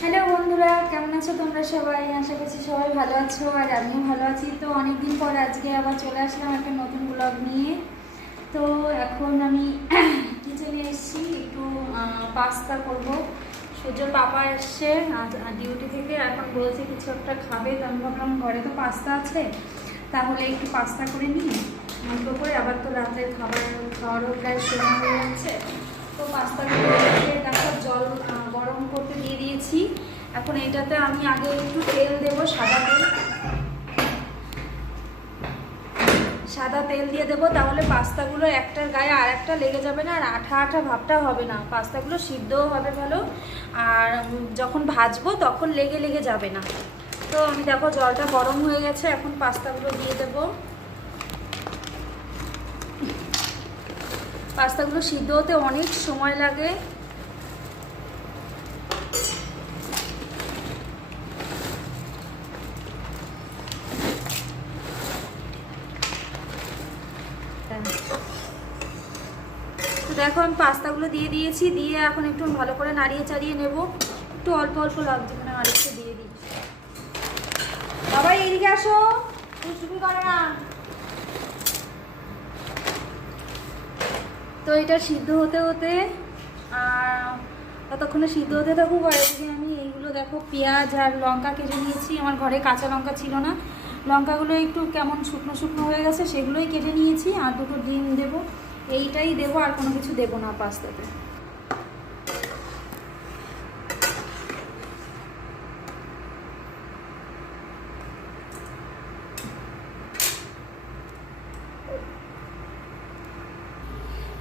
Hello বন্ধুরা, কেমন আছো তোমরা সবাই? আশা করছি সবাই ভালো আছো আর আমিও ভালো আছি। তো অনেকদিন পর আজকে আবার চলে আসলাম একটা নতুন ব্লগ নিয়ে। তো এখন আমি কিচেনে এসেছি, একটু পাস্তা করব। সূর্যর পাপা এসছে ডিউটি থেকে, এখন বলছে কিছু একটা খাবে। তো আমি ভাবলাম ঘরে তো পাস্তা আছে, তাহলে একটু পাস্তা করে নিই মতো করে। আবার তো রাতের খাওয়ারও প্রায় সময় হয়ে যাচ্ছে। তো পাস্তাগুলো দেখো জল গরম করতে দিয়ে দিয়েছি। এখন এটাতে আমি আগে একটু তেল দেবো, সাদা তেল দিয়ে দেবো, তাহলে পাস্তাগুলো একটার গায়ে আর একটা লেগে যাবে না, আর আঠা আঠা ভাবটা হবে না। পাস্তাগুলো সিদ্ধও হবে ভালো, আর যখন ভাজবো তখন লেগে লেগে যাবে না। তো আমি দেখো জলটা গরম হয়ে গেছে, এখন পাস্তাগুলো দিয়ে দেবো। পাস্তাগুলো সিদ্ধ হতে অনেক সময় লাগে। তো দেখো আমি পাস্তাগুলো দিয়ে দিয়েছি, দিয়ে এখন একটু ভালো করে নাড়িয়ে চাড়িয়ে নেব। একটু অল্প অল্প লাগছে, মানে আরেকটু দিয়ে দিই। বাবা এইদিকে আসো, দুষ্টুমি করো না। তো এটা সিদ্ধ হতে হতে ততক্ষণে সিদ্ধ হতে থাকুক। আর এদিকে আমি এইগুলো দেখো পেঁয়াজ আর লঙ্কা কেটে নিয়েছি। আমার ঘরে কাঁচা লঙ্কা ছিল না, লঙ্কাগুলো একটু কেমন শুকনো শুকনো হয়ে গেছে, সেগুলোই কেটে নিয়েছি। আর দুটো ডিম দেবো, এইটাই দেবো, আর কোনো কিছু দেবো না পাস্তাতে।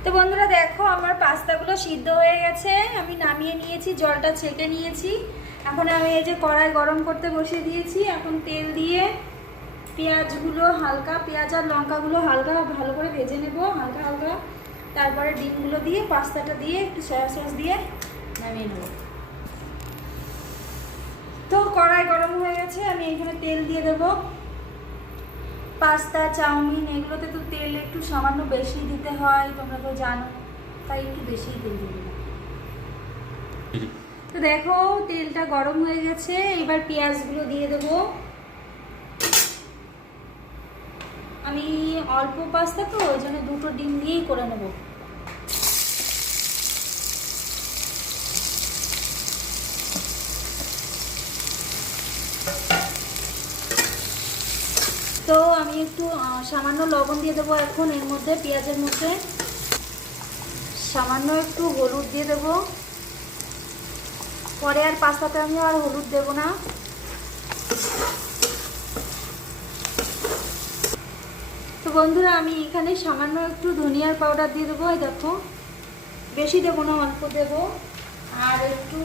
তো বন্ধুরা দেখো আমার পাস্তাগুলো সিদ্ধ হয়ে গেছে, আমি নামিয়ে নিয়েছি, জলটা ছেঁকে নিয়েছি। এখন আমি এই যে কড়াই গরম করতে বসিয়ে দিয়েছি। এখন তেল দিয়ে পেঁয়াজগুলো হালকা, পেঁয়াজ আর লঙ্কাগুলো হালকা ভালো করে ভেজে নেব, হালকা হালকা। তারপরে ডিমগুলো দিয়ে পাস্তাটা দিয়ে একটু সয়া সস দিয়ে নামিয়ে নেব। তো কড়াই গরম হয়ে গেছে, আমি এখানে তেল দিয়ে দেবো। পাস্তা চাউমিন এগুলোতে তো তেল একটু সামান্য বেশি দিতে হয়, তোমরা তো জানো, তাই একটু বেশি তেল দিয়ে দিলাম। তো দেখো তেলটা গরম হয়ে গেছে, এবার পেঁয়াজগুলো দিয়ে দেবো। আমি অল্প পাস্তা তো ওই জন্য দুটো ডিম দিয়েই করে নেব। তো আমি একটু সামান্য লবণ দিয়ে দেবো এখন এর মধ্যে, পেঁয়াজের মধ্যে সামান্য একটু হলুদ দিয়ে দেবো। পরে আর পাস্তাতে আমি আর হলুদ দেব না। তো বন্ধুরা আমি এখানে সামান্য একটু ধনিয়ার পাউডার দিয়ে দেবো, এই দেখো, বেশি দেবো না, অল্প দেবো। আর একটু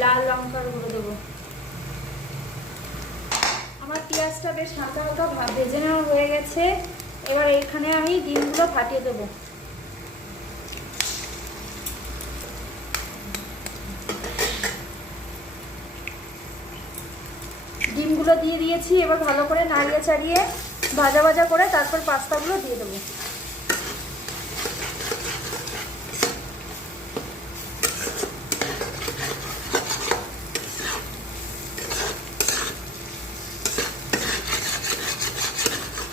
লাল লঙ্কার গুঁড়ো দেবো। আমার পেঁয়াজটা বেশ হালকা হালকা ভেজে নেওয়া হয়ে গেছে। এবার এখানে আমি ডিমগুলো ফাটিয়ে দেবো। ডিমগুলো দিয়ে দিয়েছি, এবার ভালো করে নাড়িয়ে চাড়িয়ে ভাজা ভাজা করে তারপর পাস্তাগুলো দিয়ে দেবো।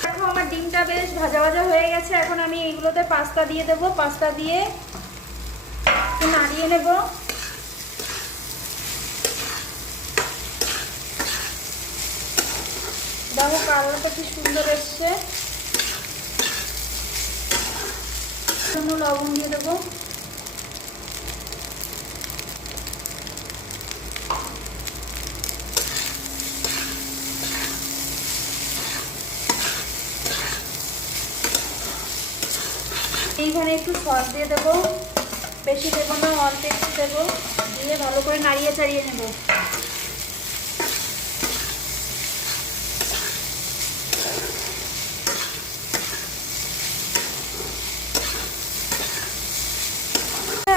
দেখো আমার ডিমটা বেশ ভাজা ভাজা হয়ে গেছে, এখন আমি এইগুলোতে পাস্তা দিয়ে দেবো। পাস্তা দিয়ে একটু নাড়িয়ে নেব। দেখো কালারটা কি সুন্দর এসছে। লবণ দিয়ে দেবো। এইখানে একটু সস দিয়ে দেবো, বেশি দেবো না, অল্প একটু দেবো। দিয়ে ভালো করে নাড়িয়ে চাড়িয়ে নেব।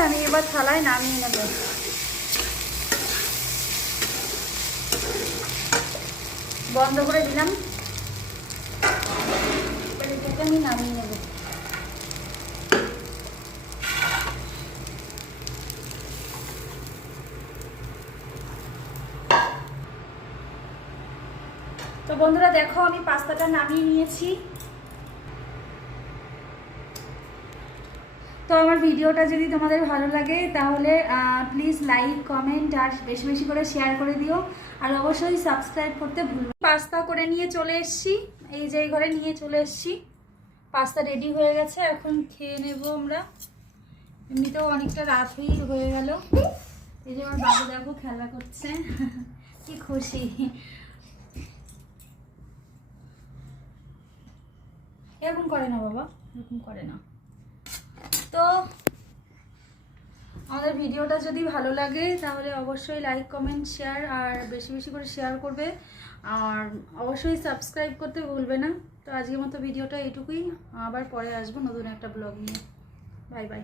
আমি এবার থালায় নামিয়ে নেব। বন্ধ করে দিলাম, এটাকে আমি নামিয়ে নেব। তো বন্ধুরা দেখো আমি পাস্তাটা নামিয়ে নিয়েছি। তো আমার ভিডিওটা যদি তোমাদের ভালো লাগে তাহলে প্লিজ লাইক কমেন্ট আর বেশি বেশি করে শেয়ার করে দিও, আর অবশ্যই সাবস্ক্রাইব করতে ভুলবে। পাস্তা করে নিয়ে চলে এসেছি, এই যে ঘরে নিয়ে চলে এসেছি। পাস্তা রেডি হয়ে গেছে, এখন খেয়ে নেব আমরা। এমনিতেও অনেকটা রাত হয়ে গেল। এই যে আমার বাবু দেখো খেলা করছে, কি খুশি। এরকম করে না বাবা, এরকম করে না। তো আমাদের ভিডিওটা যদি ভালো লাগে তাহলে অবশ্যই লাইক কমেন্ট শেয়ার আর বেশি বেশি করে শেয়ার করবে, আর অবশ্যই সাবস্ক্রাইব করতে ভুলবে না। তো আজকের মতো ভিডিওটা এইটুকুই, আবার পরে আসবো নতুন একটা ব্লগ নিয়ে। Bye bye.